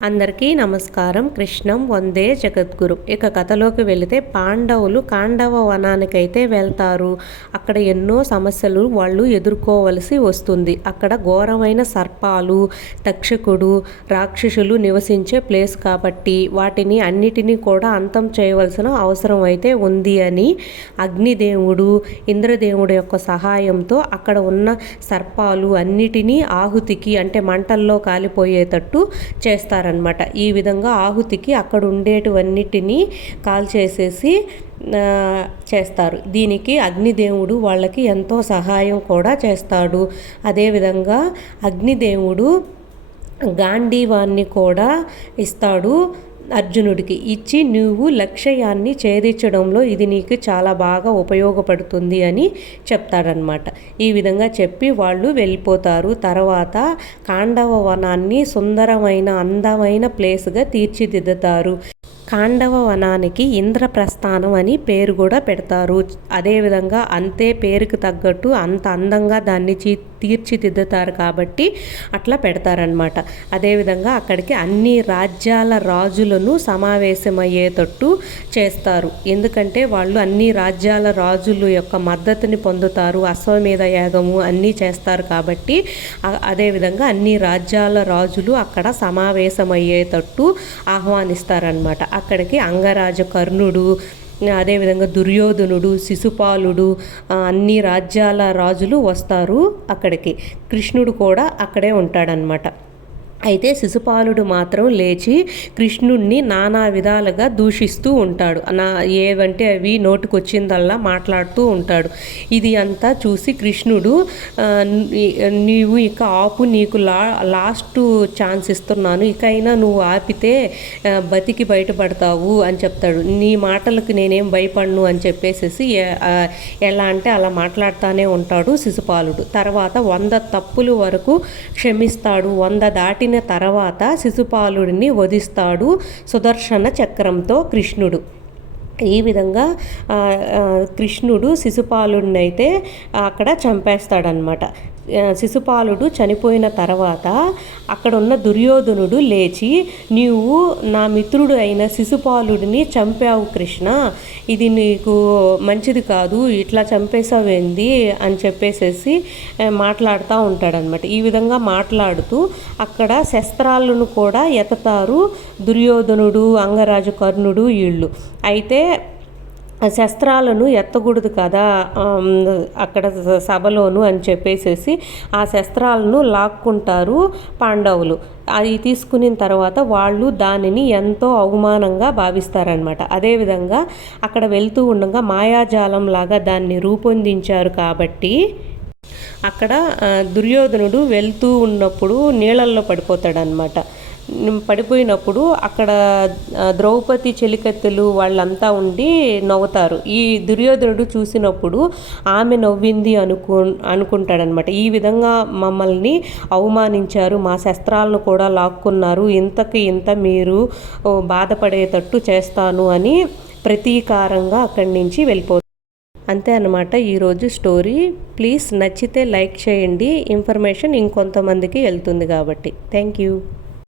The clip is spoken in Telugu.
అందరికీ నమస్కారం. కృష్ణం వందే జగద్గురు. ఇక కథలోకి వెళితే పాండవులు కాండవ వనానికైతే వెళ్తారు. అక్కడ ఎన్నో సమస్యలు వాళ్ళు ఎదుర్కోవలసి వస్తుంది. అక్కడ ఘోరమైన సర్పాలు తక్షకుడు రాక్షసులు నివసించే ప్లేస్ కాబట్టి వాటిని అన్నిటినీ కూడా అంతం చేయవలసిన అవసరం అయితే ఉంది అని అగ్నిదేవుడు ఇంద్రదేవుడు యొక్క సహాయంతో అక్కడ ఉన్న సర్పాలు అన్నిటినీ ఆహుతికి అంటే మంటల్లో కాలిపోయేటట్టు చేస్తారు అనమాట ఈ విధంగా ఆహుతికి అక్కడ ఉండేటివన్నిటినీ కాల్చేసేసి చేస్తారు. దీనికి అగ్నిదేవుడు వాళ్ళకి ఎంతో సహాయం కూడా చేస్తాడు. అదేవిధంగా అగ్నిదేవుడు గాంధీవాన్ని కూడా ఇస్తాడు. అర్జునుడికి ఇచ్చి నువ్వు లక్ష్యాన్ని ఛేదించడంలో ఇది నీకు చాలా బాగా ఉపయోగపడుతుంది అని చెప్తాడనమాట ఈ విధంగా చెప్పి వాళ్ళు వెళ్ళిపోతారు. తర్వాత కాండవ వనాన్ని సుందరమైన అందమైన ప్లేస్గా తీర్చిదిద్దుతారు. కాండవ వనానికి ఇంద్రప్రస్థానం అని పేరు కూడా పెడతారు. అదేవిధంగా అంతే పేరుకు తగ్గట్టు అంత అందంగా దాన్ని చీ తీర్చిదిద్దుతారు కాబట్టి అట్లా పెడతారనమాట అదేవిధంగా అక్కడికి అన్ని రాజ్యాల రాజులను సమావేశమయ్యేటట్టు చేస్తారు. ఎందుకంటే వాళ్ళు అన్ని రాజ్యాల రాజులు యొక్క మద్దతుని పొందుతారు అశ్వమేధ యాగము అన్నీ చేస్తారు కాబట్టి అదేవిధంగా అన్ని రాజ్యాల రాజులు అక్కడ సమావేశమయ్యేటట్టు ఆహ్వానిస్తారనమాట అక్కడికి అంగరాజ కర్ణుడు అదేవిధంగా దుర్యోధనుడు శిశుపాలుడు అన్ని రాజ్యాల రాజులు వస్తారు అక్కడికి. కృష్ణుడు కూడా అక్కడే ఉంటాడనమాట అయితే శిశుపాలుడు మాత్రం లేచి కృష్ణుణ్ణి నానా విధాలుగా దూషిస్తూ ఉంటాడు. నా ఏవంటే అవి నోటికొచ్చిందల్లా మాట్లాడుతూ ఉంటాడు. ఇది అంతా చూసి కృష్ణుడు నీవు ఇక ఆపు నీకు లా లాస్ట్ ఛాన్స్ ఇస్తున్నాను. ఇకైనా నువ్వు ఆపితే బతికి బయటపడతావు అని చెప్తాడు. నీ మాటలకు నేనేం భయపడను అని చెప్పేసి ఎలా అంటే అలా మాట్లాడుతూనే ఉంటాడు శిశుపాలుడు. తర్వాత వంద తప్పులు వరకు క్షమిస్తాడు. వంద దాటి అయిన తర్వాత శిశుపాలుడిని వధిస్తాడు సుదర్శన చక్రంతో కృష్ణుడు. ఈ విధంగా కృష్ణుడు శిశుపాలుడినైతే అక్కడ చంపేస్తాడనమాట శిశుపాలుడు చనిపోయిన తర్వాత అక్కడ ఉన్న దుర్యోధనుడు లేచి నీవు నా మిత్రుడు అయిన శిశుపాలుడిని చంపావు కృష్ణ. ఇది నీకు మంచిది కాదు ఇట్లా చంపేసావేంది అని చెప్పేసేసి మాట్లాడుతూ ఉంటాడనమాట ఈ విధంగా మాట్లాడుతూ అక్కడ శస్త్రాలను కూడా ఎతతారు దుర్యోధనుడు అంగరాజు కర్ణుడు వీళ్ళు. అయితే శస్త్రాలను ఎత్తకూడదు కదా అక్కడ సభలోను అని చెప్పేసేసి ఆ శస్త్రాలను లాక్కుంటారు పాండవులు. అది తీసుకున్న తర్వాత వాళ్ళు దానిని ఎంతో అవమానంగా భావిస్తారనమాట అదేవిధంగా అక్కడ వెళ్తూ ఉండగా మాయాజాలం లాగా దాన్ని రూపొందించారు కాబట్టి అక్కడ దుర్యోధనుడు వెళ్తూ ఉన్నప్పుడు నీళ్ళల్లో పడిపోతాడనమాట పడిపోయినప్పుడు అక్కడ ద్రౌపది చెలికత్తెలు వాళ్ళంతా ఉండి నవ్వుతారు. ఈ దుర్యోధనుడు చూసినప్పుడు ఆమె నవ్వింది అనుకు అనుకుంటాడనమాట. ఈ విధంగా మమ్మల్ని అవమానించారు మా శస్త్రాలను కూడా లాక్కున్నారు ఇంతకు ఇంత మీరు బాధపడేటట్టు చేస్తాను అని ప్రతీకారంగా అక్కడి నుంచి వెళ్ళిపోతారు. అంతే అనమాట ఈరోజు స్టోరీ. ప్లీజ్ నచ్చితే లైక్ చేయండి. ఇన్ఫర్మేషన్ ఇంకొంతమందికి వెళ్తుంది కాబట్టి. Thank you.